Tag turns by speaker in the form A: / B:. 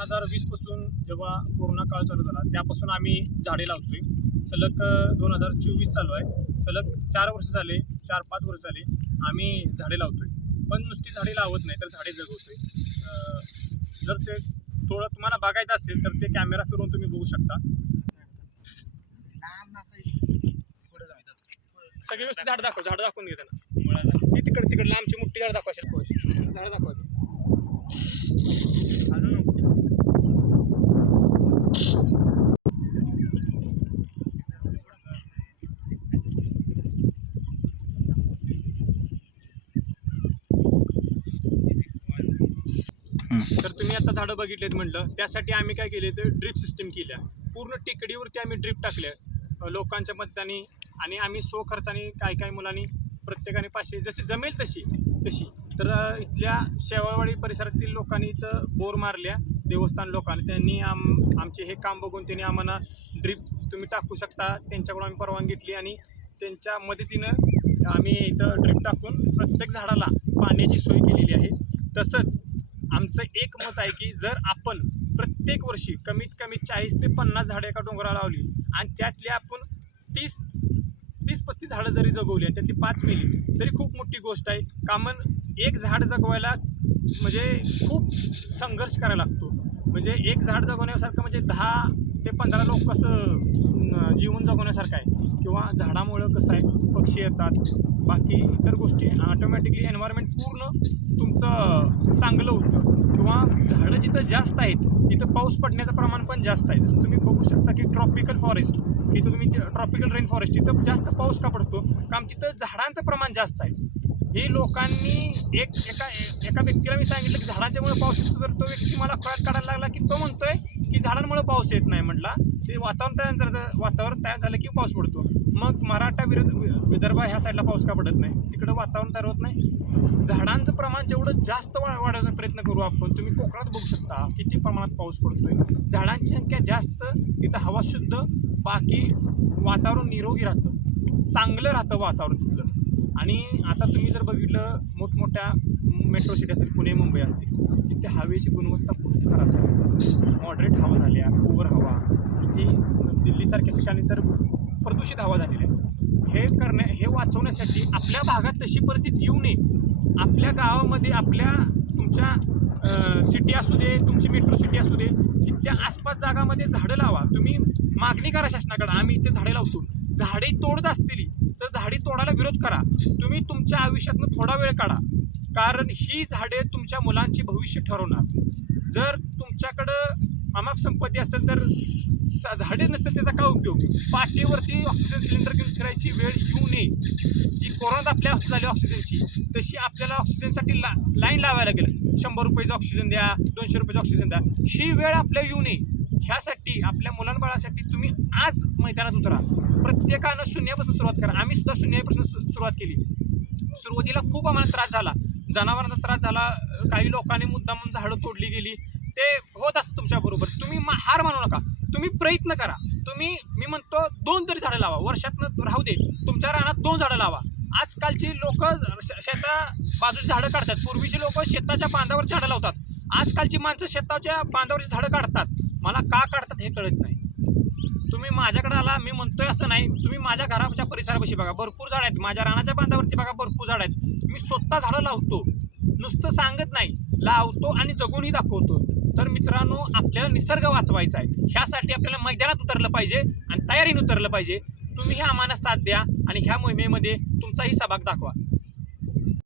A: हजार वीसपासून जेव्हा कोरोना काळ चालू झाला त्यापासून आम्ही झाडे लावतोय. सलग दोन हजार चोवीस चालू आहे. सलग चार वर्ष झाले चार पाच वर्ष झाले आम्ही झाडे लावतोय. पण नुसती झाडे लावत नाही तर झाडे जगवतोय. जर ते थोडं तुम्हाला बघायचं असेल तर ते कॅमेरा फिरवून तुम्ही बघू शकता. सगळे व्यवस्थित झाड दाखव झाड दाखवून घे त्यांना. ती तिकडे तिकडे लांबची मोठी झाड दाखवा असेल झाड दाखवा. तर तुम्ही आता झाडं बघितलेत म्हटलं. त्यासाठी आम्ही काय केले तर ड्रीप सिस्टीम केल्या. पूर्ण टेकडीवरती आम्ही ड्रीप टाकल्या. लोकांच्या मदताने आणि आम्ही सो खर्चाने काय काय मुलांनी प्रत्येकाने पाचशे जशी जमेल तशी. तशी. तर इथल्या शेवाळवाडी परिसरातील लोकांनी इथं बोर मारल्या देवस्थान लोकांनी. त्यांनी आम आमचे हे काम बघून त्यांनी आम्हाला ड्रीप तुम्ही टाकू शकता त्यांच्याकडून आम्ही परवानगी घेतली आणि त्यांच्या मदतीनं आम्ही इथं ड्रीप टाकून प्रत्येक झाडाला पाण्याची सोय केलेली आहे. तसंच आमचं एक मत आहे की जर आपण प्रत्येक वर्षी कमीत कमी चाळीस ते पन्नास झाडं एका डोंगराला लावली आणि त्यातली आपण तीस तीस पस्तीस झाडं जरी जगवली आणि त्यातली पाच मेली तरी खूप मोठी गोष्ट आहे. कामन एक झाड जगवायला म्हणजे खूप संघर्ष करायला लागतो. म्हणजे एक झाड जगवण्यासारखं म्हणजे दहा ते पंधरा लोक कसं जीवन जगवण्यासारखं आहे. किंवा झाडामुळं कसं आहे पक्षी येतात. बाकी इतर गोष्टी ऑटोमॅटिकली एन्व्हायरमेंट पूर्ण तुमचं चांगलं होतं. किंवा झाडं जिथं जास्त आहेत तिथं पाऊस पडण्याचं प्रमाण पण जास्त आहे. जसं तुम्ही बघू शकता की ट्रॉपिकल फॉरेस्ट तिथं तुम्ही ट्रॉपिकल रेन फॉरेस्ट तिथं जास्त पाऊस का पडतो? कारण तिथं झाडांचं प्रमाण जास्त आहे? हे लोकांनी एक एका एका व्यक्तीला मी सांगितलं की झाडांच्यामुळे पाऊस येतो तर तो व्यक्ती मला खोळ्यात काढायला लागला की तो म्हणतोय की झाडांमुळे पाऊस येत नाही म्हटला ते वातावरण तयार झालं वातावरण तयार झालं की पाऊस पडतो. मग मराठा विरुद्ध विदर्भ ह्या साईडला पाऊस का पडत नाही? तिकडं वातावरण तयार होत नाही. झाडांचं प्रमाण जेवढं जास्त वा वाढवण्याचा प्रयत्न करू आपण तुम्ही कोकणात बघू शकता किती प्रमाणात पाऊस पडतोय. झाडांची संख्या जास्त तिथं हवा शुद्ध बाकी वातावरण निरोगी राहतं. चांगलं राहतं वातावरण तिथलं. आणि आता तुम्ही जर बघितलं मोठमोठ्या मेट्रो सिटी असतील पुणे मुंबई असतील तिथे हवेची गुणवत्ता खराब झाली मॉडरेट हवा झाल्या ओवर हवा. किती दिल्लीसारख्या ठिकाणी तर प्रदूषित हवा झालेली आहे. हे करण्या हे वाचवण्यासाठी आपल्या भागात तशी परिस्थिती येऊ नये. आपल्या गावामध्ये आपल्या तुमच्या सिटी असू दे तुमची मेट्रो सिटी असू दे तिथल्या आसपास जागामध्ये झाडं लावा. तुम्ही मागणी करा शासनाकडे. आम्ही इथे झाडे लावतो. झाडे तोडत असतील तर झाडे तोडायला विरोध करा. तुम्ही तुमच्या आयुष्यातनं थोडा वेळ काढा. कारण ही झाडे तुमच्या मुलांचे भविष्य ठरवणार. जर तुमच्याकडं अमाप संपत्ती असेल तर झाडे नसतील त्याचा काय उपयोग? पाठीवरती ऑक्सिजन सिलेंडर घेऊन फिरायची वेळ येऊ नये. जी कोरोनात आपल्या झाली ऑक्सिजनची तशी आपल्याला ऑक्सिजनसाठी ला लाईन लावायला लागेल. शंभर रुपयाचं ऑक्सिजन द्या दोनशे रुपयाचं ऑक्सिजन द्या. ही वेळ आपल्या येऊ नये. ह्यासाठी आपल्या मुलांबाळासाठी तुम्ही आज मैदानात उतरा. प्रत्येकानं शून्यापासून सुरुवात करा. आम्ही सुद्धा शून्यापासून सुरुवात केली. सुरुवातीला खूप आम्हाला त्रास झाला. जनावरांना त्रास झाला काही लोकांनी मुद्दामून झाडं तोडली गेली. ते होत असतं तुमच्याबरोबर तुम्ही हार मानू नका. तुम्ही प्रयत्न करा. तुम्ही मी म्हणतो दोन तरी झाडं लावा. वर्षातनं राहू दे. तुमच्या रानात दोन झाडं लावा. आजकालची लोक शेता बाजूची झाडं काढतात. पूर्वीची लोक शेताच्या बांधावर झाडं लावतात. आजकालची माणसं शेताच्या बांधावरची झाडं काढतात. मला का काढतात हे कळत नाही. तुम्ही माझ्याकडे आला मी म्हणतोय असं नाही. तुम्ही माझ्या घराच्या परिसरापाशी बघा. भरपूर झाड आहेत. माझ्या रानाच्या बांधावरती बघा भरपूर झाड आहेत. मी स्वतः झाडं लावतो. नुसतं सांगत नाही. लावतो आणि जगूनही दाखवतो. तर मित्रांनो आपल्याला निसर्ग वाचवायचा आहे. ह्यासाठी आपल्याला मैदानात उतरलं पाहिजे आणि तयारीने उतरलं पाहिजे. तुम्ही ह्या आम्हाला साथ द्या आणि ह्या मोहिमेमध्ये तुमचाही सहभाग दाखवा.